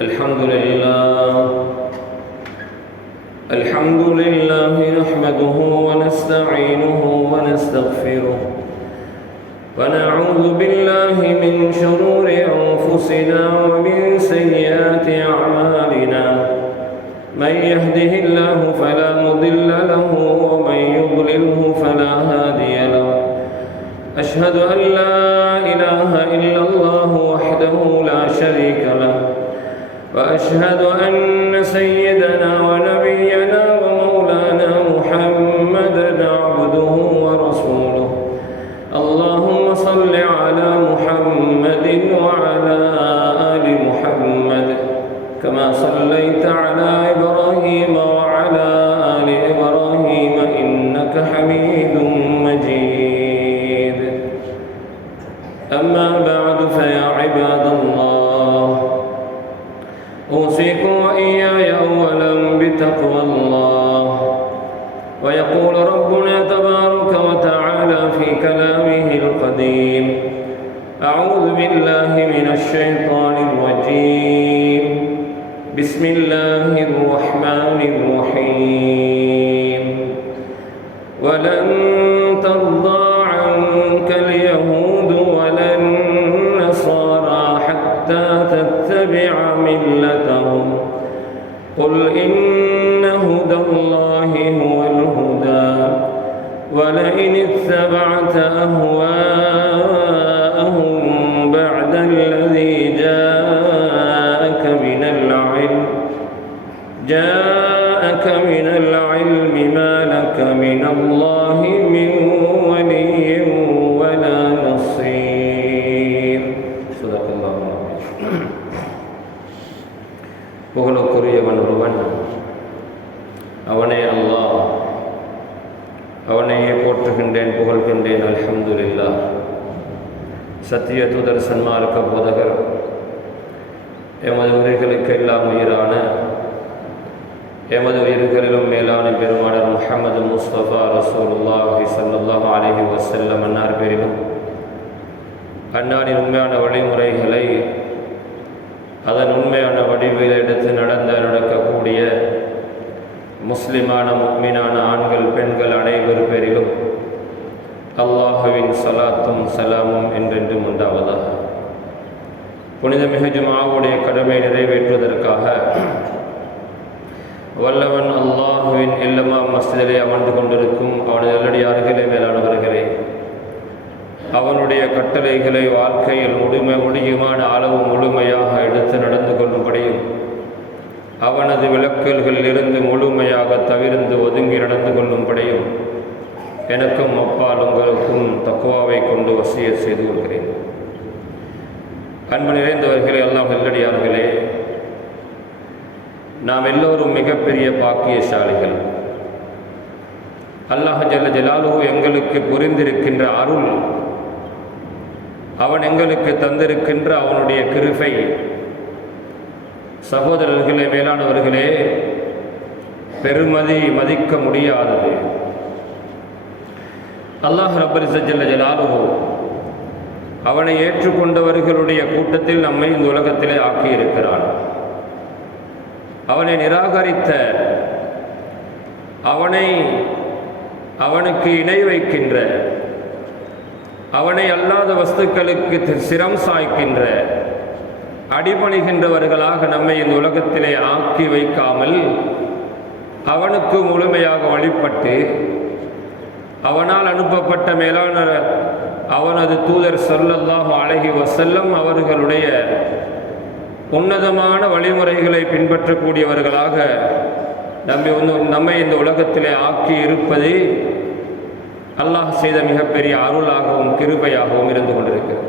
الحمد لله نحمده ونستعينه ونستغفره ونعوذ بالله من شرور أنفسنا ومن سيئات أعمالنا من يهده الله فلا مضل له ومن يضلله فلا هادي له أشهد أن لا إله إلا الله وحده لا شريك له وأشهد أن سيدنا ونبينا ومولانا محمدا عبده ورسوله اللهم صل على محمد وعلى آل محمد كما صليت على إبراهيم وعلى آل إبراهيم إنك حميد مجيد أما بعد فيا عباد الله أوصيكم وإياي أولا بتقوى الله ويقول ربنا تبارك وتعالى في كلامه القديم أعوذ بالله من الشيطان الرجيم بسم الله الرحمن الرحيم ولن ترضى عنك اليهود ولا النصارى حتى تتبع ملتهم قل إن هدى الله هو الهدى ولئن اتبعت أهواءهم بعد الذي جاءك من العلم ما لك من الله من ولي ولا نصير صدق الله العظيم. புகழுக்குரியவன் ஒருவன், அவனே அல்லாஹ். அவனையே போற்றுகின்றேன், புகழ்கின்றேன். அல்ஹம்துலில்லாஹ். சத்திய தூதர், சன்மார்க்க போதகர், எமது உயிர்களுக்கு எல்லாம் உயிரான, எமது உயிர்களிலும் மேலான பெருமானார் முஹம்மது முஸ்தபா ரசூலுல்லாஹி ஸல்லல்லாஹு அலைஹி வஸல்லம் அன்னார் பேரிலும், அன்னாரின் உண்மையான வழிமுறைகளை அதன் உண்மையான வடிவில் எடுத்து நடக்கக்கூடிய முஸ்லிமான முஃமினான ஆண்கள் பெண்கள் அனைவர் பேரிலும் அல்லாஹுவின் ஸலாத்தும் சலாமும் என்றென்றும் உண்டாவதாக. புனிதமிகு ஜும்ஆவுடைய கடமை நிறைவேற்றுவதற்காக வல்லவன் அல்லாஹுவின் இல்லமா மஸ்ஜிதிலே அமர்ந்து கொண்டிருக்கும் அவனது நல்லடியார்களே, மேலானவர்களே, அவனுடைய கட்டளைகளை வாழ்க்கையில் முடியுமான அளவு முழுமையாக எடுத்து நடந்து கொள்ளும்படியும், அவனது விலக்கல்களில் இருந்து முழுமையாக தவிர்ந்து ஒதுங்கி நடந்து கொள்ளும்படியும் எனக்கும் அப்பால் உங்களுக்கும் தக்வாவை கொண்டு வசியத் செய்து கொள்கிறேன். அன்பு நிறைந்தவர்களே, அல்லாஹ் நல்லடியார்களே, நாம் எல்லோரும் மிகப்பெரிய பாக்கியசாலிகள். அல்லாஹ் ஜல்ல ஜலாலுஹு எங்களுக்கு புரிந்திருக்கின்ற அருள், அவன் எங்களுக்கு தந்திருக்கின்ற அவனுடைய கிருபை, சகோதரர்களே, மேலானவர்களே, பெருமதி மதிக்க முடியாதது. அல்லாஹ் ரப்பல் இஸ்ஸத் ஜல்ல ஜலாலுஹு அவனை ஏற்றுக்கொண்டவர்களுடைய கூட்டத்தில் நம்மை இந்த உலகத்திலே ஆக்கியிருக்கிறான். அவனை நிராகரித்த, அவனுக்கு இணை வைக்கின்ற, அவனை அல்லாத வஸ்துக்களுக்கு சிரம் சாய்க்கின்ற, அடிபணிகின்றவர்களாக நம்மை இந்த உலகத்திலே ஆக்கி வைக்காமல் அவனுக்கு முழுமையாக வழிபட்டு அவனால் அனுப்பப்பட்ட மேலான அவனது தூதர் ஸல்லல்லாஹு அலைஹி வஸல்லம் அவர்களுடைய உன்னதமான வழிமுறைகளை பின்பற்றக்கூடியவர்களாக நம்மை இந்த உலகத்திலே ஆக்கி இருப்பது அல்லாஹ் செய்த மிகப்பெரிய அருளாகவும் கிருபையாகவும் இருந்து கொண்டிருக்கிறது.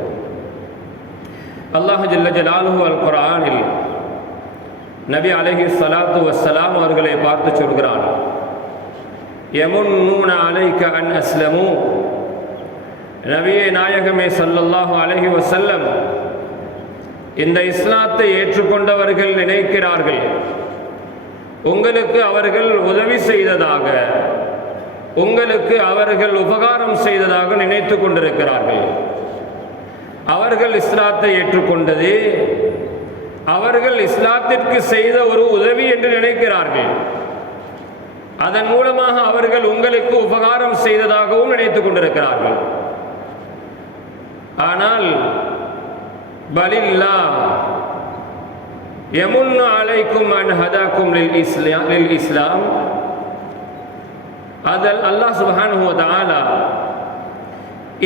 அல்லாஹ் ஜல்ல ஜலாலுஹு அல் குர்ஆனில் நபி அலைஹி ஸலாத்து வஸ்ஸலாம் அவர்களை பார்த்து சொல்கிறான், யமுன்னூன அலைக அன் அஸ்லமு. நபியே நாயகமே ஸல்லல்லாஹு அலைஹி வஸல்லம், இந்த இஸ்லாத்தை ஏற்றுக்கொண்டவர்கள் நினைக்கிறார்கள் உங்களுக்கு அவர்கள் உதவி செய்ததாக, உங்களுக்கு அவர்கள் உபகாரம் செய்ததாக நினைத்து கொண்டிருக்கிறார்கள். அவர்கள் இஸ்லாத்தை ஏற்றுக்கொண்டது அவர்கள் இஸ்லாத்திற்கு செய்த ஒரு உதவி என்று நினைக்கிறார்கள். அதன் மூலமாக அவர்கள் உங்களுக்கு உபகாரம் செய்ததாகவும் நினைத்துக் கொண்டிருக்கிறார்கள். ஆனால் பலில்லா யமுன்னு அலைக்கும் அன் ஹதாக்கும் லில் இஸ்லாம், அதில் அல்லாஹ் சுப்ஹானஹு வ தஆலா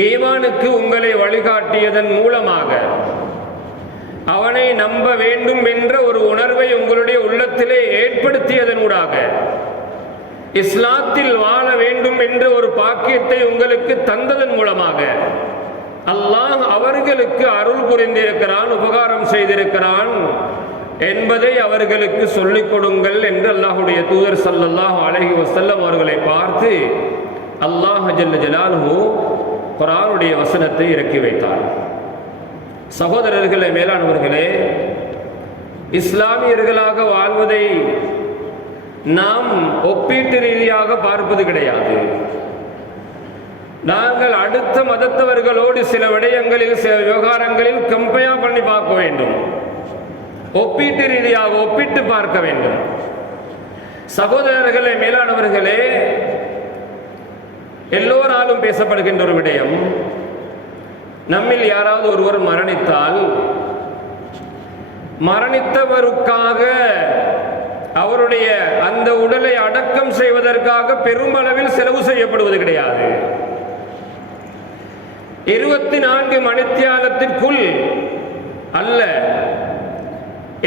ஈமானுக்கு உங்களை வழிகாட்டியதன் மூலமாக அவனை நம்ப வேண்டும் என்ற ஒரு உணர்வை உங்களுடைய உள்ளத்திலே ஏற்படுத்தியதனூடாக இஸ்லாத்தில் வாழ வேண்டும் என்ற ஒரு பாக்கியத்தை உங்களுக்கு தந்ததன் மூலமாக அல்லாஹ் அவர்களுக்கு அருள் புரிந்திருக்கிறான், உபகாரம் செய்திருக்கிறான் என்பதை அவர்களுக்கு சொல்லிக் கொடுங்கள் என்று அல்லாஹுடைய தூதர் ஸல்லல்லாஹு அலைஹி வஸல்லம் அவர்களை பார்த்து அல்லாஹ் ஜல்ல ஜலாலுஹு குர்ஆனுடைய வசனத்தை இறக்கி வைத்தார். சகோதரர்களே, மேலானவர்களே, இஸ்லாமியர்களாக வாழ்வதை நாம் ஒப்பீட்டு ரீதியாக பார்ப்பது கிடையாது. நாங்கள் அடுத்த மதத்தவர்களோடு சில விடயங்களில், சில விவகாரங்களில் கம்பேர் பண்ணி பார்க்க வேண்டும், ஒப்பீட்டு ரீதியாக ஒப்பிட்டு பார்க்க வேண்டும். சகோதரர்களே, மேலானவர்களே, எல்லோராலும் பேசப்படுகின்ற ஒரு விடயம், நம்மில் யாராவது ஒருவர் மரணித்தால் மரணித்தவருக்காக அவருடைய அந்த உடலை அடக்கம் செய்வதற்காக பெருமளவில் செலவு செய்யப்படுவது கிடையாது. 24 மணித்தியாலத்திற்குள் அல்ல,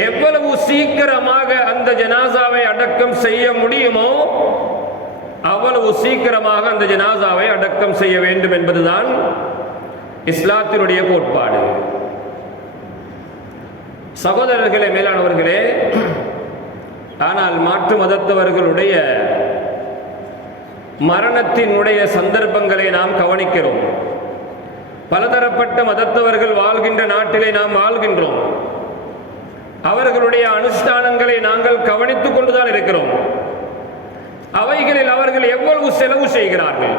எவ்வளவு சீக்கிரமாக அந்த ஜனாசாவை அடக்கம் செய்ய முடியுமோ அவ்வளவு சீக்கிரமாக அந்த ஜனாசாவை அடக்கம் செய்ய வேண்டும் என்பதுதான் இஸ்லாத்தினுடைய கோட்பாடு. சகோதரர்களே, மேலானவர்களே, ஆனால் மாற்று மதத்தவர்களுடைய மரணத்தினுடைய சந்தர்ப்பங்களை நாம் கவனிக்கிறோம். பலதரப்பட்ட மதத்தவர்கள் வாழ்கின்ற நாட்டிலே நாம் வாழ்கின்றோம். அவர்களுடைய அனுஷ்டானங்களை நாங்கள் கவனித்துக் கொண்டுதான் இருக்கிறோம். அவைகளில் அவர்கள் எவ்வளவு செலவு செய்கிறார்கள்,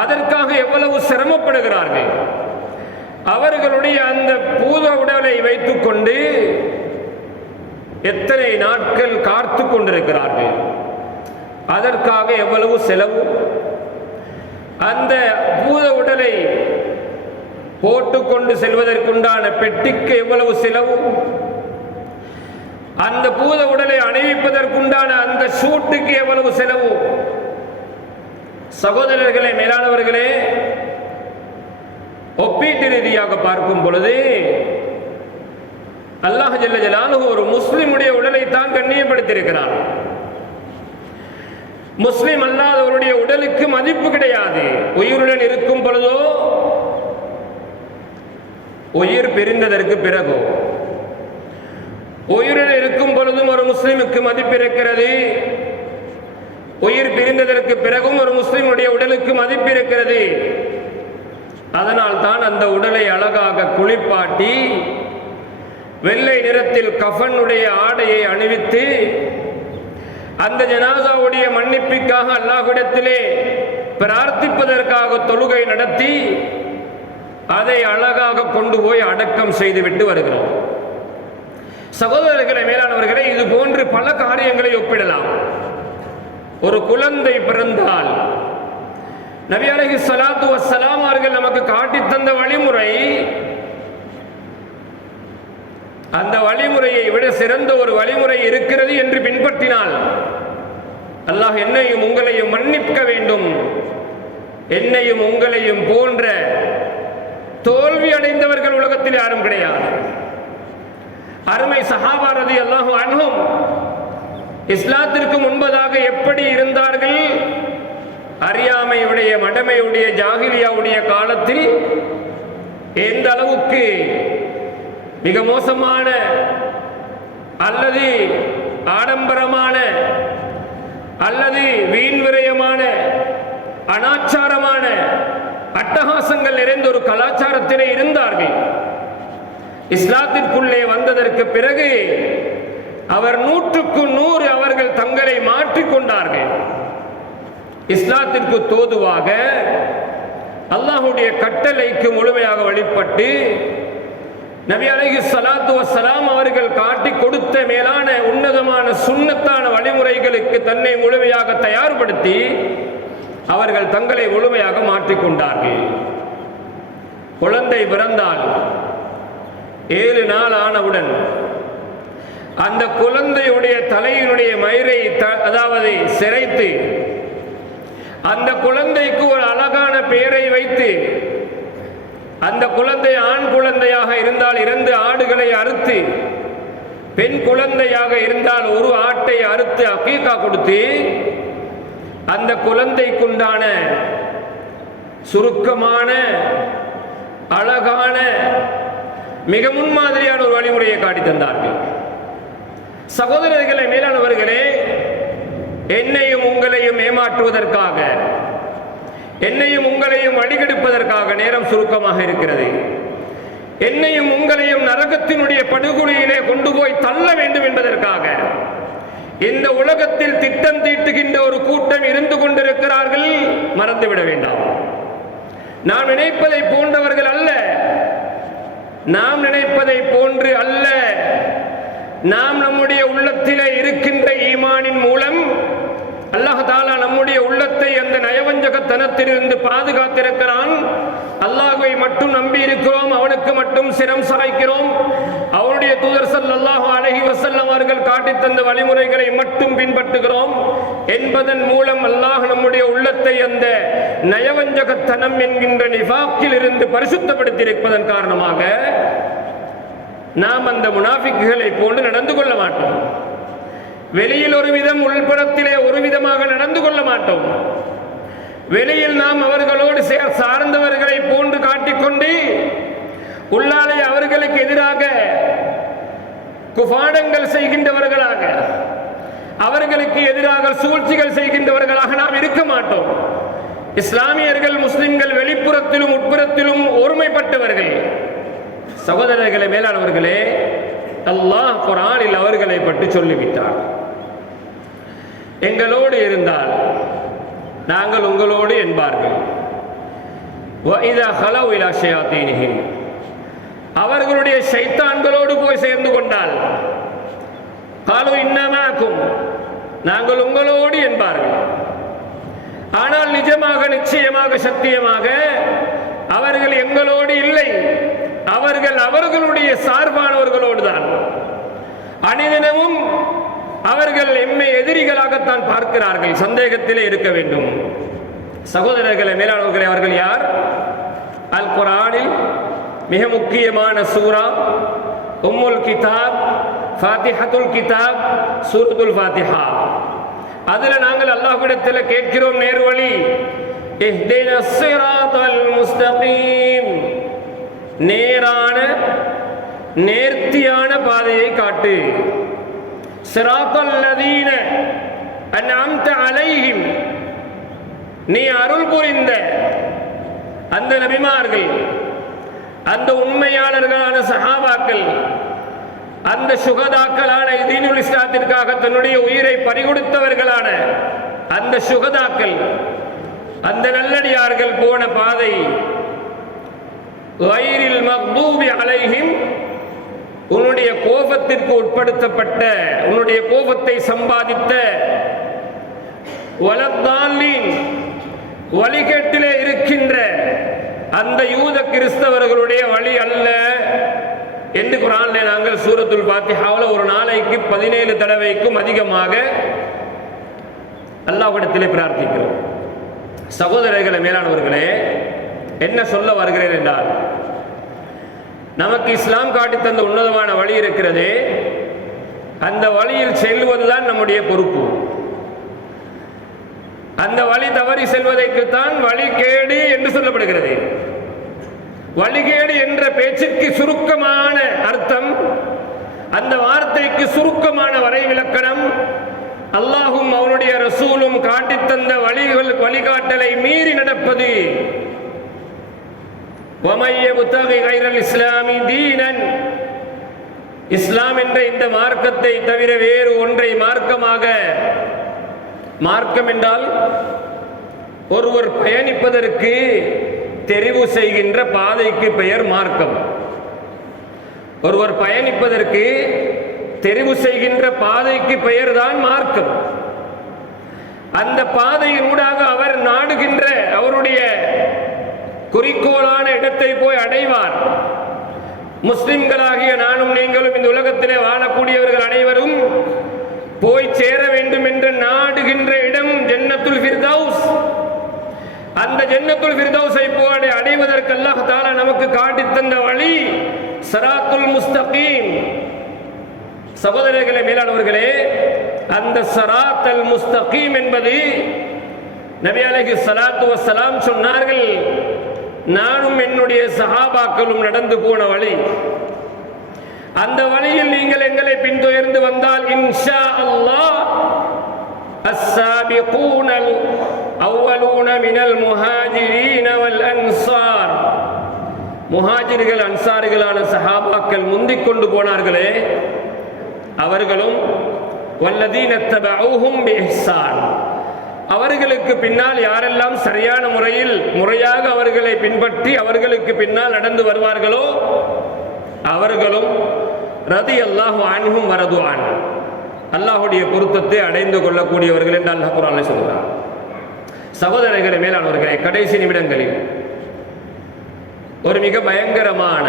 அதற்காக எவ்வளவு சிரமப்படுகிறார்கள், அவர்களுடைய அந்த பூத உடலை வைத்துக் கொண்டு எத்தனை நாட்கள் காத்து கொண்டிருக்கிறார்கள், அதற்காக எவ்வளவு செலவு, அந்த பூத உடலை போட்டுக்கொண்டு செல்வதற்குண்டான பெட்டிக்கு எவ்வளவு செலவு, அந்த பூத உடலை அணிவிப்பதற்குண்டான அந்த சூட்டுக்கு எவ்வளவு செலவு. சகோதரர்களே, மேலானவர்களே, ஒப்பீட்டு ரீதியாக பார்க்கும் பொழுது அல்லாஹ் ஜல்ல ஜலாலுஹு ஒரு முஸ்லிமுடைய உடலை தான் கண்ணியப்படுத்தியிருக்கிறான். முஸ்லிம் அல்லாதவருடைய உடலுக்கு மதிப்பு கிடையாது. உயிருடன் இருக்கும் பொழுதோ, உயிர் பிரிந்ததற்கு பிறகோ, உயிருடன் இருக்கும் பொழுதும் ஒரு முஸ்லிமுக்கு மதிப்பு இருக்கிறது, உயிர் பிரிந்ததற்கு பிறகும் ஒரு முஸ்லிமுடைய உடலுக்கு மதிப்பு இருக்கிறது. அதனால் தான் அந்த உடலை அழகாக குளிப்பாட்டி வெள்ளை நிறத்தில் கஃபனுடைய ஆடையை அணிவித்து அந்த ஜனாசாவுடைய மன்னிப்புக்காக அல்லாஹ்விடத்திலே பிரார்த்திப்பதற்காக தொழுகை நடத்தி அதை அழகாக கொண்டு போய் அடக்கம் செய்துவிட்டு வருகிறோம். சகோதரர்களே, மேலானவர்களே, இது போன்று பல காரியங்களை ஒப்பிடலாம். ஒரு குழந்தை பிறந்தால் நபி அலைஹிஸ்ஸலாத்து வஸ்ஸலாம் அவர்கள் நமக்கு காட்டித் தந்த வழிமுறை, அந்த வழிமுறையை விட சிறந்த ஒரு வழிமுறை இருக்கிறது என்று பின்பற்றினால் அல்லாஹ் என்னையும் உங்களையும் மன்னிக்க வேண்டும். என்னையும் உங்களையும் போன்ற தோல்வி அடைந்தவர்கள் உலகத்தில் யாரும் கிடையாது. அருமை சஹாபா ரலியல்லாஹு அன்ஹும் இஸ்லாத்திற்கு முன்பதாக எப்படி இருந்தார்கள், அறியாமையுடைய, மடமையுடைய, ஜாகிலியாவுடைய காலத்தில் எந்த அளவுக்கு மிக மோசமான அல்லது ஆடம்பரமான அல்லது வீண் விரயமான அனாச்சாரமான அட்டகாசங்கள் நிறைந்த ஒரு கலாச்சாரத்திலே இருந்தார்கள். இஸ்லாத்திற்குள்ளே வந்ததற்கு பிறகு அவர் 100க்கு 100 அவர்கள் தங்களை மாற்றிக்கொண்டார்கள். இஸ்லாத்திற்கு தோதுவாக அல்லாஹ்வுடைய கட்டளைக்கு முழுமையாக வழிபட்டு நபி அலைஹிஸ்ஸலாத்து வஸ்ஸலாம் அவர்கள் காட்டி கொடுத்த மேலான உன்னதமான சுன்னத்தான வழிமுறைகளுக்கு தன்னை முழுமையாக தயார்படுத்தி அவர்கள் தங்களை முழுமையாக மாற்றிக்கொண்டார்கள். குழந்தை பிறந்தால் 7 நாள் ஆனவுடன் அந்த குழந்தையுடைய தலையினுடைய மயிரை அதாவது சிரைத்து அந்த குழந்தைக்கு ஒரு அழகான பெயரை வைத்து, அந்த குழந்தை ஆண் குழந்தையாக இருந்தால் 2 ஆடுகளை அறுத்து, பெண் குழந்தையாக இருந்தால் ஒரு ஆட்டை அறுத்து அகீகா கொடுத்து அந்த குழந்தைக்குண்டான சுருக்கமான அழகான மிக முன்மாதிரியான ஒரு வழிமுறையை காட்டி தந்தார்கள். சகோதரர்களே, மேலானவர்களே, என்னையும் உங்களையும் ஏமாற்றுவதற்காக, என்னையும் உங்களையும் வழிகெடுப்பதற்காக நேரம் சுருக்கமாக இருக்கிறது. என்னையும் உங்களையும் நரகத்தினுடைய படுகொலியிலே கொண்டு போய் தள்ள வேண்டும் என்பதற்காக இந்த உலகத்தில் திட்டம் தீட்டுகின்ற ஒரு கூட்டம் இருந்து கொண்டிருக்கிறார்கள். மறந்துவிட வேண்டாம். நாம் நினைப்பதை போன்றவர்கள் அல்ல, நாம் நினைப்பதை போன்று அல்ல. நாம் நம்முடைய உள்ளத்திலே இருக்கின்ற ஈமானின் மூலம் அல்லாஹ் தஆலா நம்முடைய உள்ளத்தை அந்த நயவஞ்சகத்தனத்திலிருந்து பாதுகாத்திருக்கிறான். அல்லாஹ்வை மட்டும் நம்பி இருக்கிறோம், அவனுக்கு மட்டும் சிரம் சாய்க்கிறோம். அவருடைய தூதர் ஸல்லல்லாஹு அலைஹி வஸல்லம் அவர்கள் காட்டி தந்த வழிமுறைகளை மட்டும் பின்பற்றுகிறோம் என்பதன் மூலம் அல்லாஹ் நம்முடைய உள்ளத்தை அந்த நயவஞ்சகத்தனம் என்கின்ற நிஃபாக்கில் இருந்து பரிசுத்தப்படுத்தி இருப்பதன் காரணமாக நாம் அந்த முனாஃபிக்குகளை போன்று நடந்து கொள்ள மாட்டோம். வெளியில் ஒரு விதம், உள்புறத்திலே ஒரு விதமாக நடந்து கொள்ள மாட்டோம். வெளியில் நாம் அவர்களோடு சார்ந்தவர்களை போன்று காட்டிக்கொண்டு உள்ளாலே அவர்களுக்கு எதிராக குஃபாடங்கள் செய்கின்றவர்களாக, அவர்களுக்கு எதிராக சூழ்ச்சிகள் செய்கின்றவர்களாக நாம் இருக்க மாட்டோம். இஸ்லாமியர்கள், முஸ்லிம்கள் வெளிப்புறத்திலும் உட்புறத்திலும் ஒருமைப்பட்டவர்கள். சகோதரர்களே, மேலானவர்களே, அல்லாஹ் குர்ஆனில் அவர்களை பற்றி சொல்லிவிட்டார். எங்களோடு இருந்தால் நாங்கள் உங்களோடு என்பார்கள். وَإِذَا خَلَوْا إِلَى شَيَاطِينِهِمْ, அவர்களுடைய ஷைத்தான்களோடு போய் சேர்ந்து கொண்டால் قَالُوا إِنَّا مَعَكُمْ, நாங்கள் உங்களோடு என்பார்கள். ஆனால் நிஜமாக, நிச்சயமாக, சத்தியமாக அவர்கள் எங்களோடு இல்லை. அவர்கள் அவர்களுடைய சார்பானவர்களோடு தான். அனிதினமும் அவர்கள் எம்மை எதிரிகளாகத்தான் பார்க்கிறார்கள். சந்தேகத்திலே இருக்க வேண்டும். சகோதரர்களே, மேலானவர்களே, அவர்கள் யார்? அல் குர்ஆனில் மிக முக்கியமான சூரா உம்முல் கிதாப், ஃபாத்திஹத்துல் கிதாப், சூரத்துல் ஃபாத்திஹா. அதுல நாங்கள் அல்லாஹ்விடத்தில் கேட்கிறோம் நேர்வழி. இஹ்தினஸ் ஸிராத்தல் முஸ்தகீம், நேரான நேர்த்தியான பாதையை காட்டு. ஸிராத்தல் லதீன அன்அம்த அலைஹிம், நீ அருள் புரிந்த அந்த நபிமார்கள், அந்த உண்மையாளர்களான சஹாபாக்கள், அந்த சுகதாக்களான தீனுல் இஸ்லாத்திற்காக தன்னுடைய உயிரை பறிகொடுத்தவர்களான அந்த சுகதாக்கள், அந்த நல்லடியார்கள் போன பாதை. கைரில் மக்தூபி அலைஹிம், உன்னுடைய கோபத்திற்கு உட்படுத்தப்பட்ட, உன்னுடைய கோபத்தை சம்பாதித்த, வலத்தாலின், வழிகேட்டிலே இருக்கின்ற அந்த யூத கிறிஸ்தவர்களுடைய வழி அல்ல என்று குர்ஆனிலே நாங்கள் சூரத்துல் ஃபாத்திஹாவில் ஒரு நாளைக்கு 17 தடவைக்கும் அதிகமாக அல்லாஹ்விடத்திலே பிரார்த்திக்கிறோம். சகோதரர்களே, மேலானவர்களே, என்ன சொல்ல வருகிறேன் என்றால், நமக்கு இஸ்லாம் காட்டி தந்த உன்னதமான வழி இருக்கிறது. அந்த வழியில் செல்வதுதான் நம்முடைய பொறுப்பு. அந்த வழி தவறி செல்வதற்குத்தான் வழிகேடு என்று சொல்லப்படுகிறது. வழிகேடு என்ற பேச்சுக்கு சுருக்கமான அர்த்தம், அந்த வார்த்தைக்கு சுருக்கமான வரைவிலக்கணம், அல்லாஹும் அவனுடைய ரசூலும் காட்டித்தந்த வழிகாட்டலை மீறி நடப்பது. وَمَن يَبْتَغِ غَيْرَ الْإِسْلَامِ دِينًا, இஸ்லாம் என்ற இந்த மார்க்கத்தை தவிர வேறு ஒன்றை மார்க்கமாக, மார்க்கம் என்றால் ஒருவர் பயணிப்பதற்கு தெரிவு செய்கின்ற பாதைக்கு பெயர் மார்க்கம். ஒருவர் பயணிப்பதற்கு தெரிவு செய்கின்ற பாதைக்கு பெயர்தான் மார்க்கம். அந்த பாதையின் ஊடாக அவர் நாடுகின்ற அவருடைய குறிக்கோளான இடத்தை போய் அடைவார். முஸ்லிம்களாகிய நானும் நீங்களும் இந்த உலகத்திலே வாழக்கூடியவர்கள் அனைவரும் போய் சேர வேண்டும் என்று நாடுகின்ற இடம் ஜன்னத்துல் ஃபிர்தௌஸ். அந்த ஜன்னத்துல் ஃபிர்தௌஸை போய் அடைவதற்கு அல்லாஹ் தஆலா நமக்கு காட்டித் தந்த வழி ஸிராத்துல் முஸ்தகீம். சகோதரர்களே, மேலானவர்களே, அந்த ஸிராத்துல் முஸ்தகீம் என்பது நபி அலைஹிஸ்ஸலாத்து வஸ்ஸலாம் சொன்னார்கள், நானும் என்னுடைய சஹாபாக்களும் நடந்து போன வழி. அந்த வழியில் நீங்கள் எங்களை பின்தொடர்ந்து வந்தால் இன்ஷா அல்லாஹ் அஸ்ஸாபிகூனல் அவ்வலூன மினல் முஹாஜிரீன வல் அன்சார், முஹாஜிர்கள் அன்சாரிகளான சஹாபாக்கள் முந்திக் கொண்டு போனார்களே, அவர்களும் வல்லதீன தபஊஹும் பிஇஹ்சான், அவர்களுக்கு பின்னால் யாரெல்லாம் சரியான முறையாக அவர்களை பின்பற்றி அவர்களுக்கு பின்னால் நடந்து வருவார்களோ அவர்களும் ரதியல்லாஹு அன்ஹும் வரது அன், அல்லாஹ்வுடைய பொருத்தத்தை அடைந்து கொள்ளக்கூடியவர்கள் என்று அல்லாஹ் குர்ஆனில் சொல்கிறார். சகோதரர்களே, மேலானவர்களே, கடைசி நிமிடங்களில் ஒரு மிக பயங்கரமான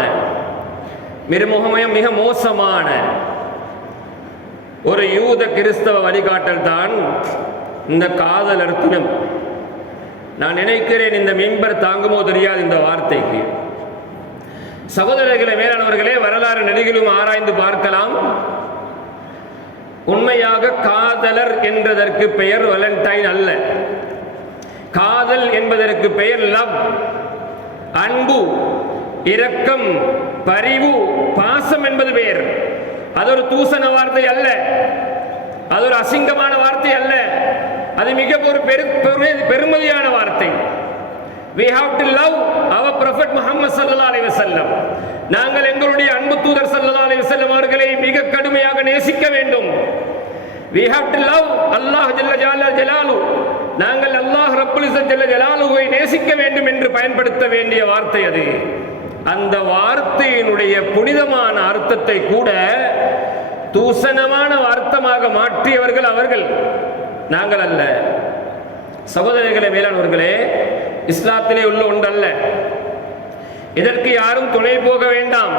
மிக மோசமான ஒரு யூத கிறிஸ்தவ வழிகாட்டல் தான் இந்த காதல் அர்த்தம். நான் நினைக்கிறேன் இந்த மிம்பர் தாங்குமோ தெரியாது இந்த வார்த்தைக்கு. சகோதரர்களே, மேலானவர்களே, வரலாறு நெடுகிலும் ஆராய்ந்து பார்க்கலாம். உண்மையாக காதலர் என்பதற்கு பெயர் வேலண்டைன் அல்ல. காதல் என்பதற்கு பெயர் லவ், அன்பு, இரக்கம், பரிவு, பாசம் என்பது பெயர். அது ஒரு தூசண வார்த்தை அல்ல, அது ஒரு அசிங்கமான வார்த்தை அல்ல, அது மிக ஒரு பெருமதியான வார்த்தை. We have to love our Prophet Muhammad sallallahu alaihi wasallam. நாங்கள் எங்களுடைய அன்பு தூதர் ஸல்லல்லாஹு அலைஹி வஸல்லம் அவர்களை மிக கடுமையாக நேசிக்க வேண்டும். We have to love Allah ஜல்ல ஜலாலு, நாங்கள் அல்லாஹ் ரப்புல் இஸ்ஸத் ஜல்ல ஜலாலுவை நேசிக்க வேண்டும் என்று பயன்படுத்த வேண்டிய வார்த்தை அது. அந்த வார்த்தையினுடைய புனிதமான அர்த்தத்தை கூட தூசணமான அர்த்தமாக மாற்றியவர்கள் அவர்கள், நாங்கள் அல்ல. சகோதரர்களே, மேலானவர்களே, இஸ்லாத்திலே உள்ள ஒன்றல்ல. இதற்கு யாரும் துணை போக வேண்டாம்.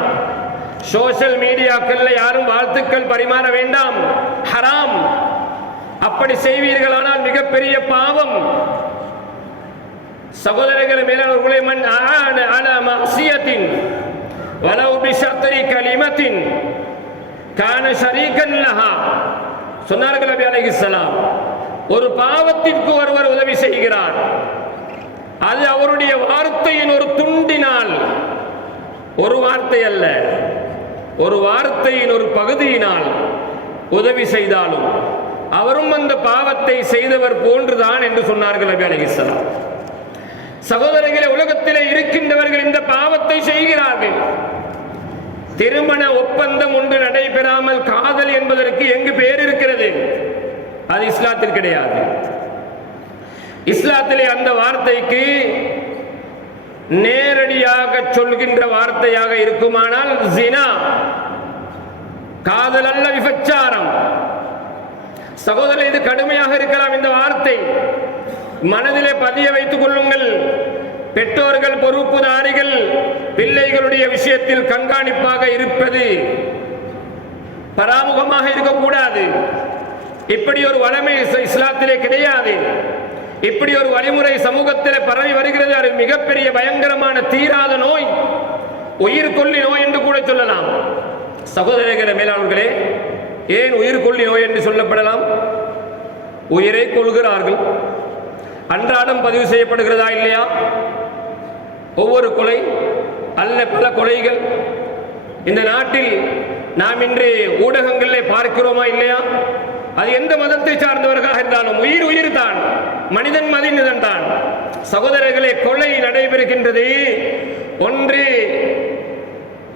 சோஷியல் மீடியாக்கள்ல யாரும் வாழ்த்துக்கள் பரிமாற வேண்டாம், ஹராம். அப்படி செய்வீர்களானால் மிகப்பெரிய பாவம். சகோதரர்களே, மேலானவர்களே, மன் ஆன அலா மஅசியத்தின் வலவ் பிஷத்ரி கலிமத்தின் கான ஷரீகன் லஹா, சொன்னார்கள் நபி அலைஹிஸ்ஸலாம். ஒரு பாவத்திற்கு ஒருவர் உதவி செய்கிறார், அது அவருடைய வார்த்தையின் ஒரு துண்டினால், ஒரு வார்த்தை அல்ல, ஒரு வார்த்தையின் ஒரு பகுதியினால் உதவி செய்தாலும் அவரும் அந்த பாவத்தை செய்தவர் போன்றுதான் என்று சொன்னார்கள் நபி அலைஹிஸ்ஸலாம். சகோதரர்களே, உலகத்திலே இருக்கின்றவர்கள் இந்த பாவத்தை செய்கிறார்கள். திருமண ஒப்பந்தம் ஒன்று நடைபெறாமல் காதல் என்பதற்கு எங்கு பேர் இருக்கிறது? அது இஸ்லாத்தில் கிடையாது. இஸ்லாத்திலே அந்த வார்த்தைக்கு நேரடியாக சொல்கின்ற வார்த்தையாக இருக்குமானால் ஜினா, காதல் அல்ல, விபச்சாரம். சகோதரர், இது கடுமையாக இருக்கலாம். இந்த வார்த்தை மனதிலே பதிய வைத்துக் கொள்ளுங்கள். பெற்றோர்கள், பொறுப்புதாரிகள் பிள்ளைகளுடைய விஷயத்தில் கண்காணிப்பாக இருப்பது, பராமுகமாக இருக்கக்கூடாது. இப்படி ஒரு வளமை இஸ்லாத்திலே கிடையாது. இப்படி ஒரு வழிமுறை சமூகத்திலே பரவி வருகிறது. அது மிகப்பெரிய பயங்கரமான தீராத நோய், உயிர்கொல்லி நோய் என்று கூட சொல்லலாம். சகோதரர்களே, மேலானவர்களே, ஏன் உயிர்கொல்லி நோய் என்று சொல்லப்படலாம்? உயிரை கொள்கிறார்கள், அன்றாடம் பதிவு செய்யப்படுகிறதா இல்லையா? ஒவ்வொரு கொலை அல்ல பல கொலைகள் இந்த நாட்டில் நாம் இன்று ஊடகங்களிலே பார்க்கிறோமா இல்லையா? அது எந்த மதத்தை சார்ந்தவர்களாக இருந்தாலும் உயிர் தான், மனிதன் மனிதன் தான். சகோதரர்களே, கொலை நடைபெறுகின்றது. ஒன்று,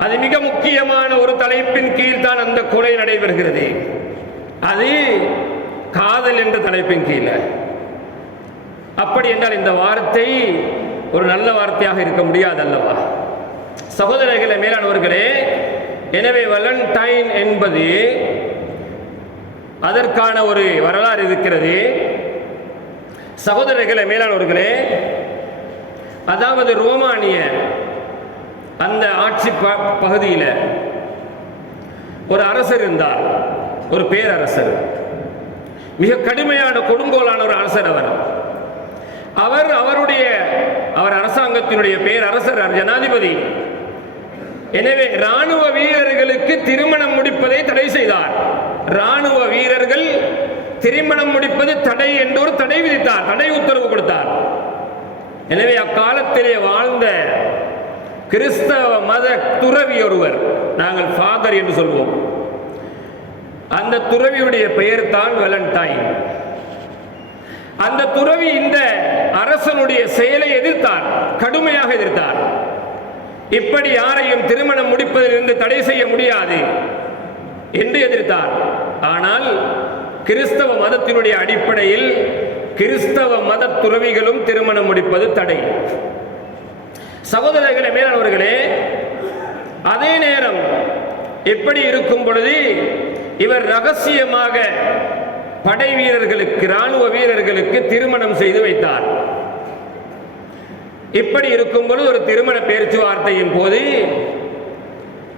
அது மிக முக்கியமான ஒரு தலைப்பின் கீழ் தான் அந்த கொலை நடைபெறுகிறது. அது காதல் என்ற தலைப்பின் கீழ். அப்படி என்றால் இந்த வார்த்தை ஒரு நல்ல வார்த்தையாக இருக்க முடியாது அல்லவா? சகோதரர்களே, மேலானவர்களே, எனவே வேலண்டைன் என்பது அதற்கான ஒரு வரலாறு இருக்கிறது. சகோதரர்களே, மேலானவர்களே, அதாவது ரோமானிய அந்த ஆட்சி பகுதியில் ஒரு அரசர் இருந்தார், ஒரு பேரரசர், மிக கடுமையான கொடுங்கோலான ஒரு அரசர். அவர் அரசாங்கத்தினுடைய பேரரசர், ஜனாதிபதி. எனவே ராணுவ வீரர்களுக்கு திருமணம் முடிப்பதை தடை செய்தார். ராணுவ வீரர்கள் திருமணம் முடிப்பது தடை என்று ஒரு தடை விதித்தார், தடை உத்தரவு கொடுத்தார். எனவே அக்காலத்திலே வாழ்ந்த கிறிஸ்தவ மத துறவி ஒருவர், நாங்கள் ஃபாதர் என்று சொல்வோம், அந்த துறவியுடைய பெயர் தான் வேலண்டைன். அந்த துறவி இந்த அரசனுடைய செயலை எதிர்த்தார், கடுமையாக எதிர்த்தார். இப்படி யாரையும் திருமணம் முடிப்பதிலிருந்து தடை செய்ய முடியாது என்று எதிர்த்தார். ஆனால் கிறிஸ்தவ மதத்தினுடைய அடிப்படையில் கிறிஸ்தவ மத துறவிகளும் திருமணம் முடிப்பது தடை. சகோதரர்களே, மேலானவர்களே, அதே நேரம் எப்படி இருக்கும் பொழுது இவர் ரகசியமாக படை வீரர்களுக்கு, ராணுவ வீரர்களுக்கு திருமணம் செய்து வைத்தார். இப்படி இருக்கும் பொழுது ஒரு திருமண பேச்சுவார்த்தையின் போது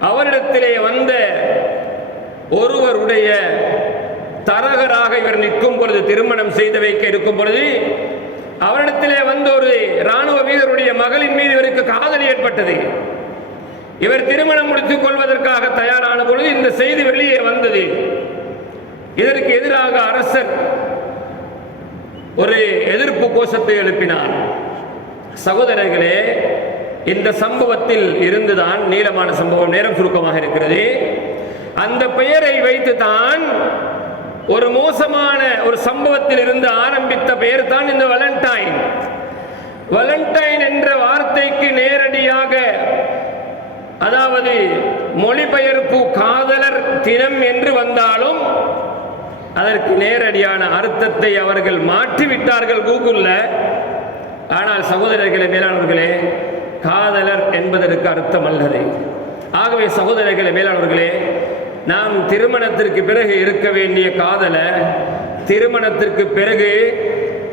அவரிடத்திலே வந்த ஒருவருடைய தரகராக இவர் நிற்கும் பொழுது, திருமணம் செய்து வைக்க இருக்கும் பொழுது அவரிடத்திலே வந்த ஒரு ராணுவ வீரருடைய மகளின் மீது இவருக்கு காதல் ஏற்பட்டது. இவர் திருமணம் முடித்துக் கொள்வதற்காக தயாரான பொழுது இந்த செய்தி வெளியே வந்தது. இதற்கு எதிராக அரசர் ஒரு எதிர்ப்பு கோஷத்தை எழுப்பினார். சகோதரர்களே, இந்த சம்பவத்தில் இருந்துதான், நீளமான சம்பவம், நேரம் சுருக்கமாக இருக்கிறது, அந்த பெயரை வைத்து தான் ஒரு மோசமான ஒரு சம்பவத்தில் இருந்து ஆரம்பித்த பெயர் தான் இந்த வேலண்டைன். வேலண்டைன் என்ற வார்த்தைக்கு நேரடியாக, அதாவது மொழிபெயர்ப்பு காதலர் தினம் என்று வந்தாலும் அதற்கு நேரடியான அர்த்தத்தை அவர்கள் மாற்றிவிட்டார்கள் கூகுள்ல. ஆனால் சகோதரர்களே, மேலானவர்களே, காதலர் என்பதற்கு அர்த்தம் அல்லது. ஆகவே சகோதரர்களே, மேலானவர்களே, நாம் திருமணத்திற்கு பிறகு இருக்க வேண்டிய காதலை திருமணத்திற்கு பிறகு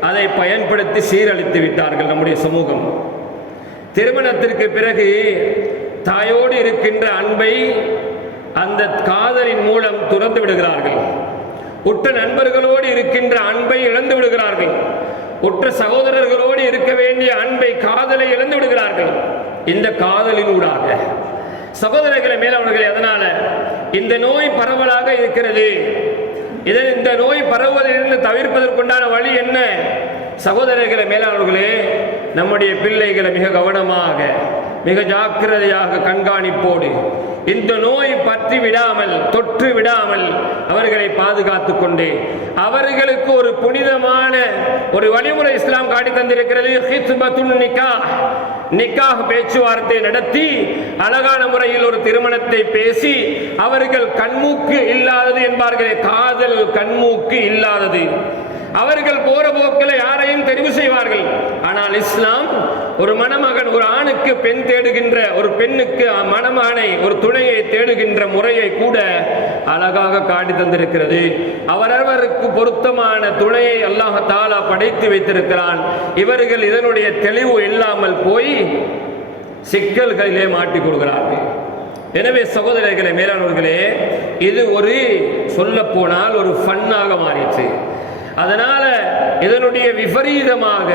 அதை பயன்படுத்தி சீரழித்து விட்டார்கள் நம்முடைய சமூகம். திருமணத்திற்கு பிறகு தாயோடு இருக்கின்ற அன்பை அந்த காதலின் மூலம் துறந்து விடுகிறார்கள். உற்ற நண்பர்களோடு இருக்கின்ற அன்பை இழந்து விடுகிறார்கள். உற்ற சகோதரர்களோடு இருக்க வேண்டிய அன்பை, காதலை இழந்து விடுகிறார்கள் இந்த காதலின் ஊடாக. சகோதரர்களை, மேலானவர்களே, அதனால இந்த நோய் பரவலாக இருக்கிறது. இந்த நோய் பரவுவதிலிருந்து தவிர்ப்பதற்குண்டான வழி என்ன? சகோதரர்களை, மேலானவர்களே, நம்முடைய பிள்ளைகளை மிக கவனமாக, மிக ஜாக்கிரதையாக கண்காணிப்போடு இந்த நோய் பற்றி விடாமல், தொற்று விடாமல் அவர்களை பாதுகாத்துக் கொண்டு அவர்களுக்கு ஒரு புனிதமான ஒரு வழிமுறை இஸ்லாம் காட்டி தந்திருக்கிறது. ஹித்பத்துன் நிக்காஹ், நிக்காஹ் பேச்சுவார்த்தை நடத்தி அழகான முறையில் ஒரு திருமணத்தை பேசி, அவர்கள் கண்மூக்கு இல்லாதது என்பார்களே, காதல் கண்மூக்கு இல்லாதது. அவர்கள் போற போக்கில் யாரையும் தெரிவு செய்வார்கள். ஆனால் இஸ்லாம் ஒரு மணமகன், ஒரு ஆணுக்கு பெண் தேடுகின்ற, ஒரு பெண்ணுக்கு மணமகனை, ஒரு துணையை தேடுகின்ற முறையை கூட அழகாக காட்டி தந்திருக்கிறது. அவரவருக்கு பொருத்தமான துணையை அல்லாஹ் தஆலா படைத்து வைத்திருக்கிறான். இவர்கள் இதனுடைய தெளிவு இல்லாமல் போய் சிக்கல்களிலே மாட்டிக் கொள்கிறார்கள். எனவே சகோதரர்களே, மேலானவர்களே, இது ஒரு சொல்ல போனால் ஒரு ஃபன்னாக மாறிச்சு. அதனால இதனுடைய விபரீதமாக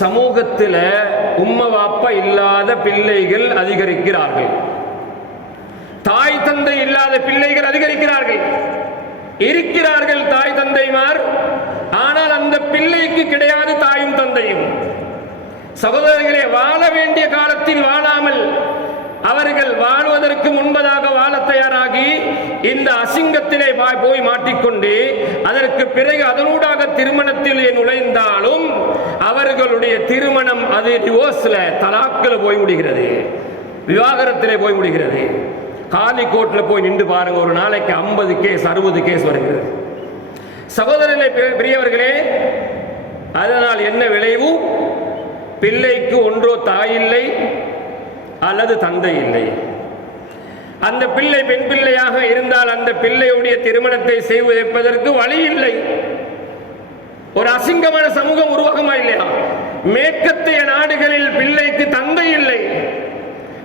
சமூகத்தில் உம்மா வாப்பா இல்லாத பிள்ளைகள் அதிகரிக்கிறார்கள். தாய் தந்தை இல்லாத பிள்ளைகள் அதிகரிக்கிறார்கள். இருக்கிறார்கள் தாய் தந்தைமார், ஆனால் அந்த பிள்ளைக்கு கிடையாது தாயும் தந்தையும். சகோதரர்களே, வாழ வேண்டிய காலத்தில் வாழாமல் அவர்கள் வாழ்வதற்கு முன்பதாக வாழ தயாராகி இந்த அசிங்கத்திலே போய் மாட்டிக்கொண்டு அதற்கு பிறகு அதனூடாக திருமணத்தில் நுழைந்தாலும் அவர்களுடைய திருமணம் அது டிவோர்ஸ்ல, தலாக்கில் போய் முடிகிறது, விவாகரத்திலே போய் முடிகிறது. காலி கோர்ட்டில் போய் நின்று பாருங்க, ஒரு நாளைக்கு 50 கேஸ் 60 கேஸ் வருகிறது. சகோதரர்களே, பெரியவர்களே, அதனால் என்ன விளைவு? பிள்ளைக்கு ஒன்றோ தாய் இல்லை அல்லது தந்தை இல்லை. அந்த பிள்ளை பெண் பிள்ளையாக இருந்தால் அந்த பிள்ளையுடைய திருமணத்தை செய்து வைப்பதற்கு வழி இல்லை. ஒரு அசிங்கமான சமூகம் உருவாகமா இல்லையா? மேற்கத்திய நாடுகளில் பிள்ளைக்கு தந்தை இல்லை,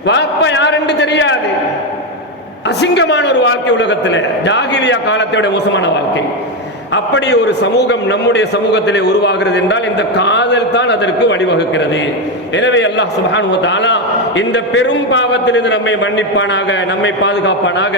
வாப்பா யார் என்று தெரியாது. அசிங்கமான ஒரு வாழ்க்கை உலகத்தில், ஜாகிலியா காலத்தோட மோசமான வாழ்க்கை. அப்படி ஒரு சமூகம் நம்முடைய சமூகத்திலே உருவாகிறது என்றால் இந்த காதல் தான் அதற்கு வழிவகுக்கிறது. எனவே அல்லாஹ் சுப்ஹானஹு வ தஆலா இந்த பெரும் பாவத்திலிருந்து நம்மை மன்னிப்பானாக, நம்மை பாதுகாப்பானாக.